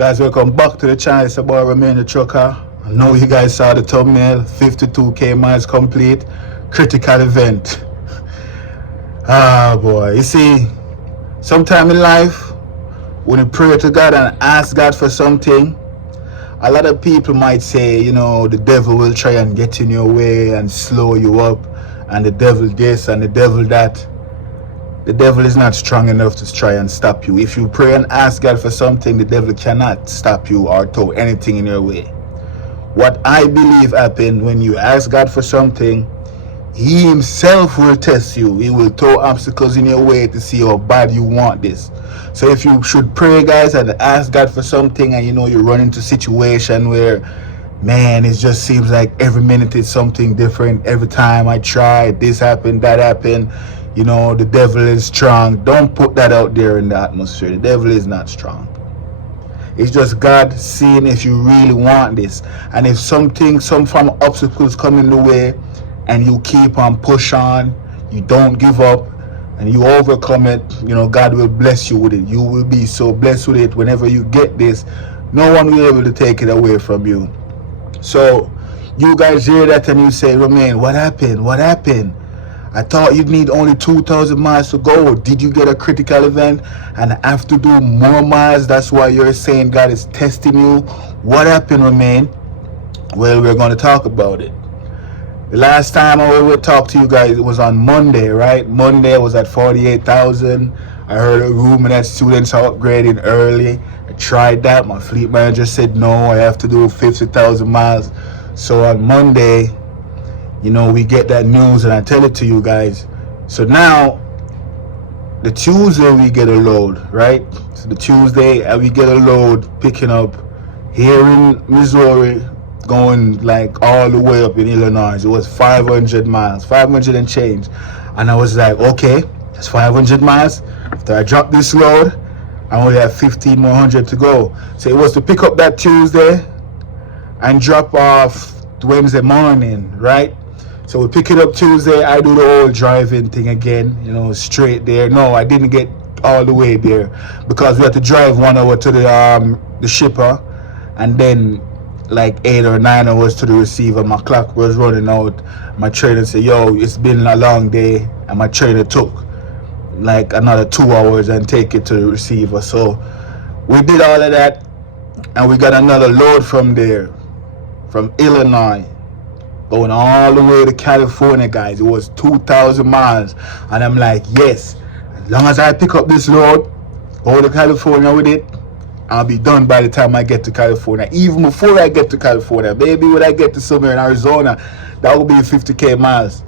Guys, welcome back to the channel. It's about Remain the Trucker. I know you guys saw the thumbnail. 52k miles complete. Critical event. Ah boy. You see, sometime in life, when you pray to God and ask God for something, a lot of people might say, you know, the devil will try and get in your way and slow you up, and the devil this and the devil that. The devil is not strong enough to try and stop you. If you pray and ask God for something, the devil cannot stop you or throw anything in your way. What I believe happened when you ask God for something, He Himself will test you. He will throw obstacles in your way to see how bad you want this. So if you should pray, guys, and ask God for something, and you know you run into a situation where, man, it just seems like every minute is something different. Every time I try, this happened, that happened. You know, the devil is strong. Don't put that out there in the atmosphere. The devil is not strong. It's just God seeing if you really want this. And if some form of obstacles come in the way and you keep on push on, you don't give up, and you overcome it, you know, God will bless you with it. You will be so blessed with it. Whenever you get this, no one will be able to take it away from you. So you guys hear that and you say, Romain, what happened? What happened? I thought you'd need only 2,000 miles to go. Did you get a critical event and have to do more miles? That's why you're saying God is testing you. What happened, Romain? Well, we're going to talk about it. The last time I would talk to you guys, it was on Monday, right? Monday was at 48,000. I heard a rumor that students are upgrading early. I tried that. My fleet manager said no, I have to do 50,000 miles. So on Monday, you know, we get that news and I tell it to you guys. So now, the Tuesday we get a load, right? So the Tuesday we get a load picking up here in Missouri, going like all the way up in Illinois. It was 500 miles, 500 and change. And I was like, okay, that's 500 miles. After I drop this load, I only have 15 more hundred to go. So it was to pick up that Tuesday and drop off Wednesday morning, right? So we pick it up Tuesday. I do the whole driving thing again, you know, straight there. No, I didn't get all the way there because we had to drive 1 hour to the shipper, and then like 8 or 9 hours to the receiver. My clock was running out. My trainer said, yo, it's been a long day, and my trainer took like another 2 hours and take it to the receiver. So we did all of that, and we got another load from there, from Illinois, going all the way to California, guys. It was 2,000 miles. And I'm like, yes, as long as I pick up this load, go to California with it, I'll be done by the time I get to California. Even before I get to California, maybe when I get to somewhere in Arizona, that will be 50k miles.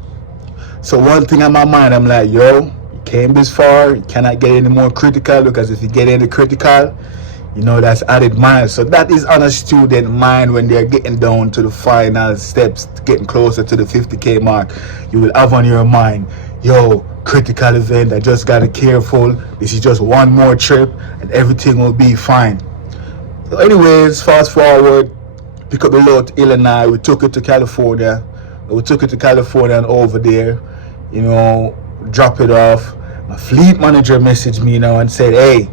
So one thing in my mind, I'm like, yo, you came this far, you cannot get any more critical, because if you get any critical, you know, that's added miles. So that is on a student mind when they're getting down to the final steps, getting closer to the 50k mark. You will have on your mind, yo, critical event, I just gotta careful. This is just one more trip and everything will be fine. So anyways, fast forward, pick up the load to Illinois. We took it to California. And over there, you know, drop it off. My fleet manager messaged me now and said, hey,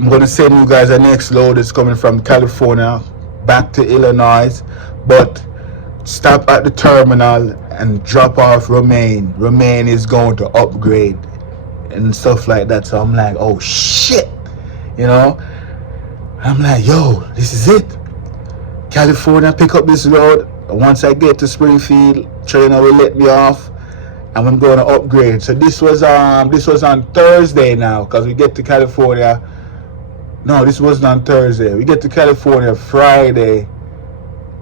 I'm going to send you guys a next load that's coming from California back to Illinois, but stop at the terminal and drop off Romain. Romain is going to upgrade and stuff like that. So I'm like, oh shit, you know. I'm like, yo, this is it. California, pick up this load. Once I get to Springfield, trainer will let me off, and I'm going to upgrade. So this was on Thursday now, because we get to California. No, this wasn't on Thursday. We get to California Friday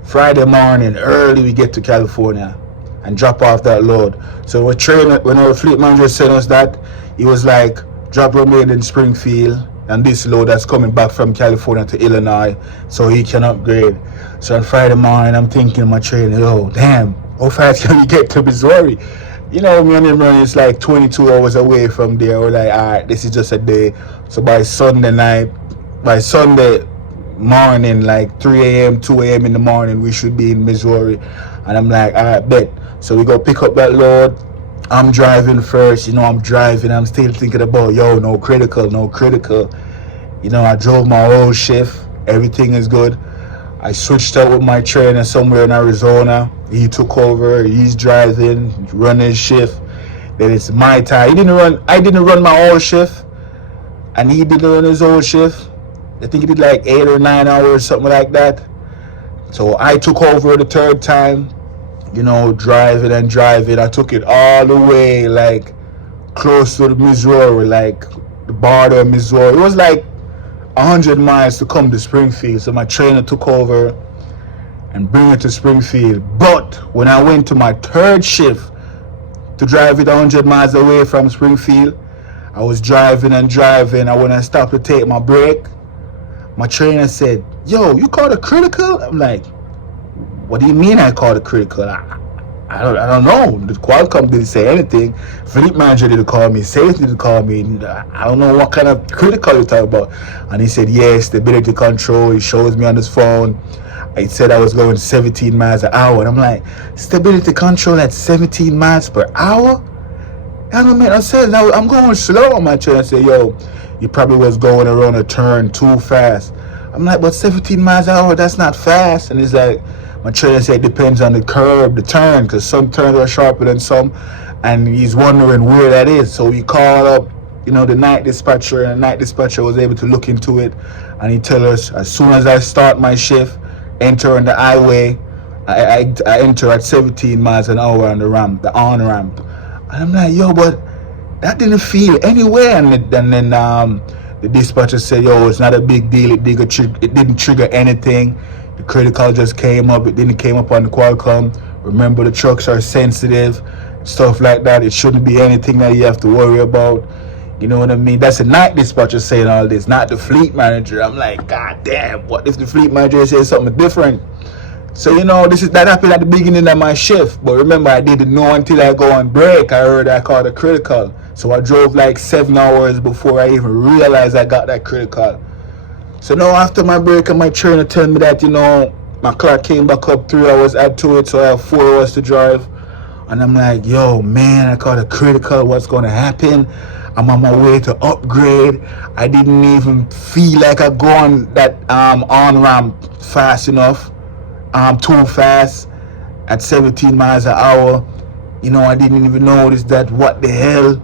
morning, early we get to California and drop off that load. So when our fleet manager sent us that, he was like, drop Romain in Springfield and this load that's coming back from California to Illinois so he can upgrade. So on Friday morning, I'm thinking to my trainer, yo, damn, how fast can we get to Missouri? You know, me and him running, it's like 22 hours away from there. We're like, all right, this is just a day. So by Sunday morning, like 3 a.m., 2 a.m. in the morning, we should be in Missouri. And I'm like, all right, bet. So we go pick up that load. I'm driving first, you know, I'm still thinking about, yo, no critical. You know, I drove my whole shift. Everything is good. I switched up with my trainer somewhere in Arizona. He took over. He's driving, running his shift. Then it's my time. I didn't run my whole shift, and he didn't run his whole shift. I think he did like 8 or 9 hours, something like that. So I took over the third time. Driving and driving. I took it all the way, like close to the Missouri, like the border of Missouri. It was like 100 miles to come to Springfield. So my trainer took over and bring it to Springfield. But when I went to my third shift to drive it 100 miles away from Springfield, I was driving and driving. And when I stopped to take my break, my trainer said, "Yo, you called a critical?" I'm like, "What do you mean I called a critical?" I don't know. The Qualcomm didn't say anything. Fleet manager didn't call me. Sales didn't call me. I don't know what kind of critical you talk about. And he said, "Yes, stability control." He shows me on his phone. It said I was going 17 miles an hour. And I'm like, stability control at 17 miles per hour? I don't make no sense. Now I'm going slow. My trainer said, "Yo, you probably was going around a turn too fast." I'm like, "But 17 miles an hour, that's not fast." And he's like, my trainer said it depends on the curve, the turn, because some turns are sharper than some, and he's wondering where that is. So he called up, the night dispatcher, and the night dispatcher was able to look into it, and he tell us as soon as I start my shift, enter on the highway, I enter at 17 miles an hour on the ramp, the on ramp. And I'm like, "Yo, but that didn't feel anywhere." And then the dispatcher said, "Yo, it's not a big deal. It didn't trigger anything. The critical just came up. It didn't came up on the Qualcomm. Remember, the trucks are sensitive, stuff like that. It shouldn't be anything that you have to worry about." You know what I mean? That's the night dispatcher saying all this, not the fleet manager. I'm like, God damn, what if the fleet manager says something different? So, that happened at the beginning of my shift. But remember, I didn't know until I go on break. I heard I called a critical. So I drove like 7 hours before I even realized I got that critical. So now after my break, and my trainer told me that, my clock came back up 3 hours, add to it, so I have 4 hours to drive. And I'm like, "Yo, man, I caught a critical. What's going to happen? I'm on my way to upgrade. I didn't even feel like I go on that on-ramp fast enough. Too fast at 17 miles an hour. I didn't even notice that. What the hell?"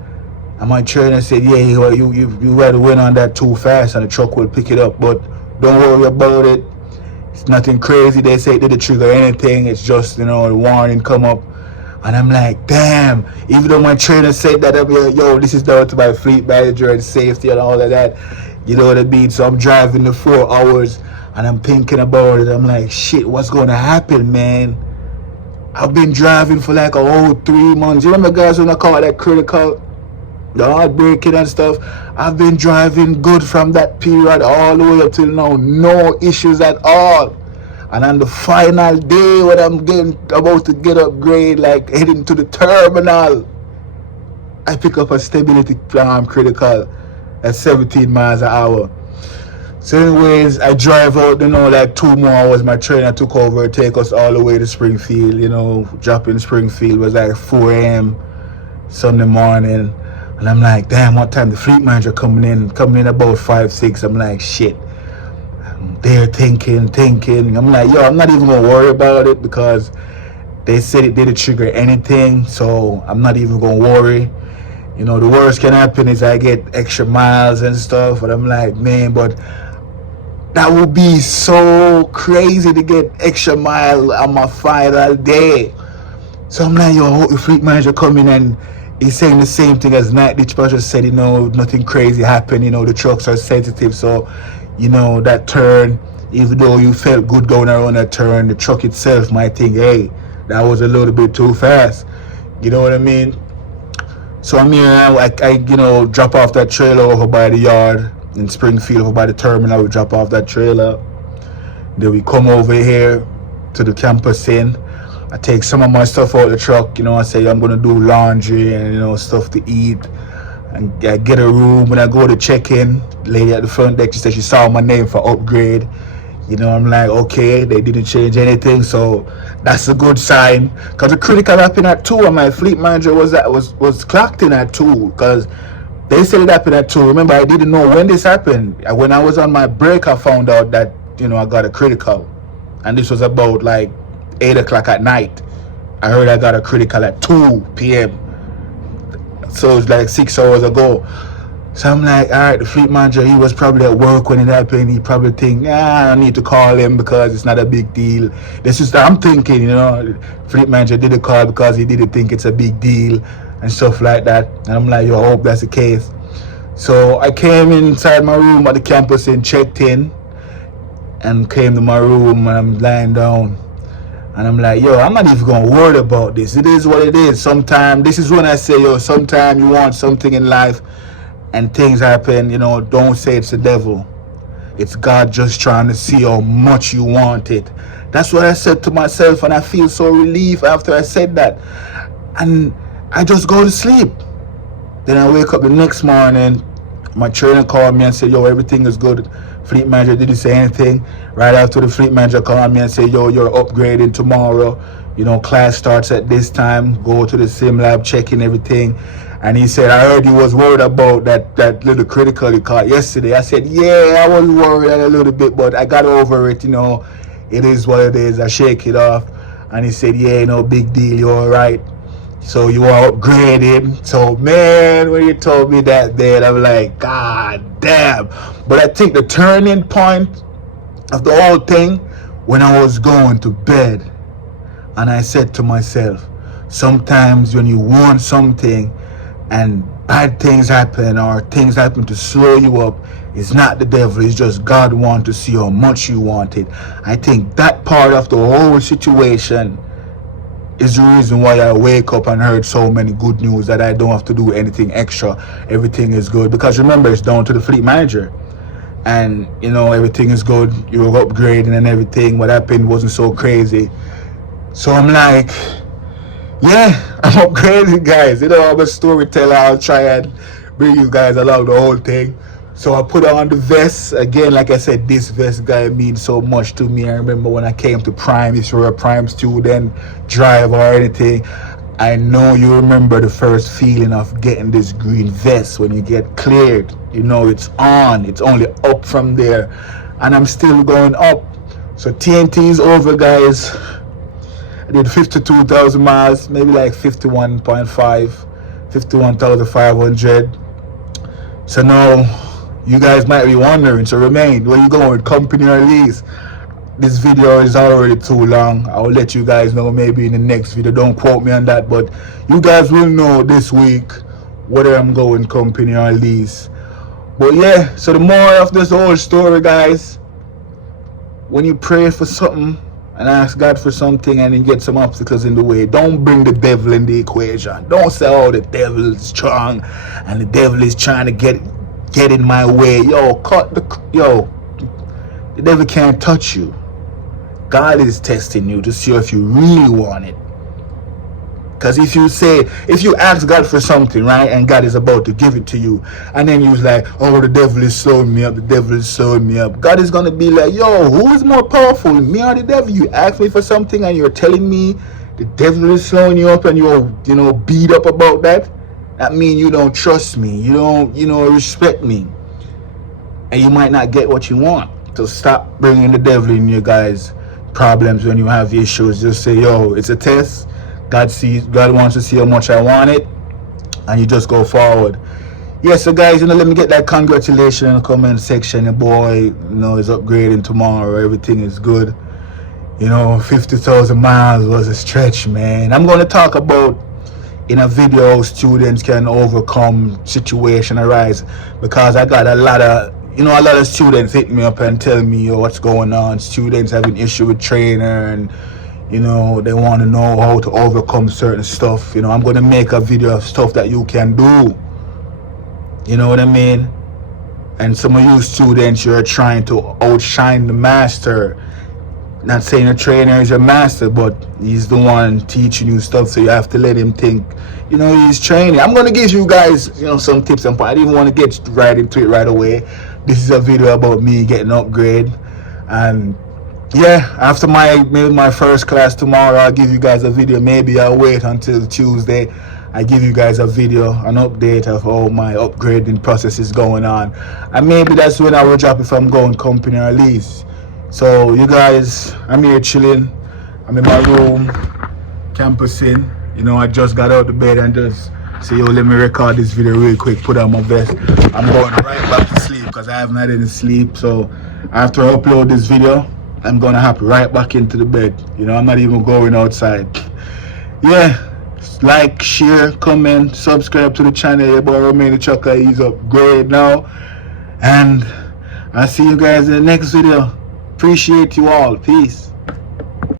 And my trainer said, "Yeah, you rather went on that too fast, and the truck will pick it up. But don't worry about it. It's nothing crazy. They say it didn't trigger anything. It's just, the warning come up." And I'm like, damn. Even though my trainer said that, I'm like, "Yo, this is down to my fleet manager and safety and all of that." You know what I mean? So I'm driving the 4 hours, and I'm thinking about it. I'm like, shit, what's going to happen, man? I've been driving for like a whole 3 months. You remember, guys, when I call that critical? The hard braking and stuff. I've been driving good from that period all the way up till now. No issues at all. And on the final day when I'm about to get upgrade, like heading to the terminal, I pick up a stability critical at 17 miles an hour. So anyways, I drive out, like 2 more hours. My trainer took over, take us all the way to Springfield, drop in Springfield was like 4 a.m. Sunday morning. And I'm like, damn, what time the fleet manager coming in about 5, 6. I'm like, shit. I'm there thinking. I'm like, yo, I'm not even gonna worry about it because they said it didn't trigger anything, so I'm not even gonna worry. The worst can happen is I get extra miles and stuff, but I'm like, man, but that would be so crazy to get extra mile on my final day. So I'm like, yo, the fleet manager coming and he's saying the same thing as night dispatcher said, nothing crazy happened, the trucks are sensitive, so, that turn, even though you felt good going around that turn, the truck itself might think, hey, that was a little bit too fast. You know what I mean? So I'm here now, I drop off that trailer over by the yard in Springfield, over by the terminal. We drop off that trailer. Then we come over here to the campus in. I take some of my stuff out of the truck, I say I'm gonna do laundry and stuff to eat. And I get a room. When I go to check in, the lady at the front desk, she said she saw my name for upgrade. I'm like, okay, they didn't change anything, so that's a good sign. Cause the critical happened at 2, and my fleet manager was clocked in at 2, cause they said it happened at 2. Remember, I didn't know when this happened. When I was on my break, I found out that I got a critical. And this was about like 8 o'clock at night. I heard I got a critical at 2 p.m. So it's like 6 hours ago. So I'm like, all right, the fleet manager, he was probably at work when it happened. He probably think, I need to call him because it's not a big deal. This is I'm thinking, fleet manager did a call because he didn't think it's a big deal and stuff like that. And I'm like, yo, I hope that's the case. So I came inside my room at the campus and checked in and came to my room and I'm lying down. And I'm like, yo, I'm not even going to worry about this. It is what it is. Sometimes, this is when I say, yo, sometimes you want something in life and things happen, don't say it's the devil. It's God just trying to see how much you want it. That's what I said to myself, and I feel so relieved after I said that. And I just go to sleep. Then I wake up the next morning, my trainer called me and said, yo, everything is good. Fleet manager didn't say anything. Right after the fleet manager called me and said, yo, you're upgrading tomorrow. Class starts at this time. Go to the sim lab, checking everything. And he said, I heard you was worried about that little critical you caught yesterday. I said, yeah, I was worried a little bit, but I got over it, It is what it is. I shake it off. And he said, yeah, no big deal. You're all right. So you are upgraded. So, man, when you told me that then, I'm like, God damn. But I think the turning point of the whole thing, when I was going to bed, and I said to myself, sometimes when you want something, and bad things happen or things happen to slow you up, it's not the devil, it's just God wants to see how much you want it. I think that part of the whole situation is the reason why I wake up and heard so many good news that I don't have to do anything extra. Everything is good. Because remember, it's down to the fleet manager. And, everything is good. You're upgrading and everything. What happened wasn't so crazy. So I'm like, yeah, I'm upgrading, guys. I'm a storyteller. I'll try and bring you guys along the whole thing. So I put on the vest. Again, like I said, this vest guy means so much to me. I remember when I came to Prime, if you're a Prime student, drive or anything, I know you remember the first feeling of getting this green vest when you get cleared. It's on. It's only up from there. And I'm still going up. So TNT is over, guys. I did 52,000 miles, maybe like 51.5, 51,500. So now you guys might be wondering, so remain, where you going, company or lease? This video is already too long. I'll let you guys know maybe in the next video. Don't quote me on that, but you guys will know this week whether I'm going company or lease. But yeah, so the moral of this whole story, guys, when you pray for something and ask God for something and then get some obstacles in the way, don't bring the devil in the equation. Don't say, oh, the devil is strong and the devil is trying to get in my way. The devil can't touch you. God is testing you to see if you really want it. Because if you ask God for something, right, and God is about to give it to you, and then you was like, oh, the devil is slowing me up, the devil is slowing me up, God is going to be like, yo, who is more powerful, me or the devil? You ask me for something and you're telling me the devil is slowing you up and you're, beat up about that? That means you don't trust me, you don't, respect me. And you might not get what you want. So stop bringing the devil in your guys' problems when you have issues. Just say, yo, it's a test. God wants to see how much I want it, and you just go forward. Yeah, so guys, let me get that congratulations in the comment section. The boy, is upgrading tomorrow. Everything is good. 50,000 miles was a stretch, man. I'm going to talk about in a video how students can overcome situation arise, because I got a lot of students hit me up and tell me, what's going on. Students having issue with trainer and they want to know how to overcome certain stuff. I'm going to make a video of stuff that you can do. You know what I mean? And some of you students, you're trying to outshine the master. Not saying the trainer is your master, but he's the one teaching you stuff, so you have to let him think, he's training. I'm going to give you guys, some tips and points. I didn't want to get right into it right away. This is a video about me getting an upgrade. And yeah, after my first class tomorrow, I'll give you guys a video. Maybe I'll wait until Tuesday. I give you guys a video, an update of how my upgrading process is going on. And maybe that's when I will drop if I'm going company or lease. So you guys, I'm here chilling. I'm in my room, campusing. You know, I just got out of bed and just say, yo, let me record this video real quick, put on my vest. I'm going right back to sleep because I haven't had any sleep. So after I upload this video, I'm gonna hop right back into the bed. You know, I'm not even going outside. Yeah. Like, share, comment, subscribe to the channel. Your boy Romain the Trucker is upgrade now. And I'll see you guys in the next video. Appreciate you all. Peace.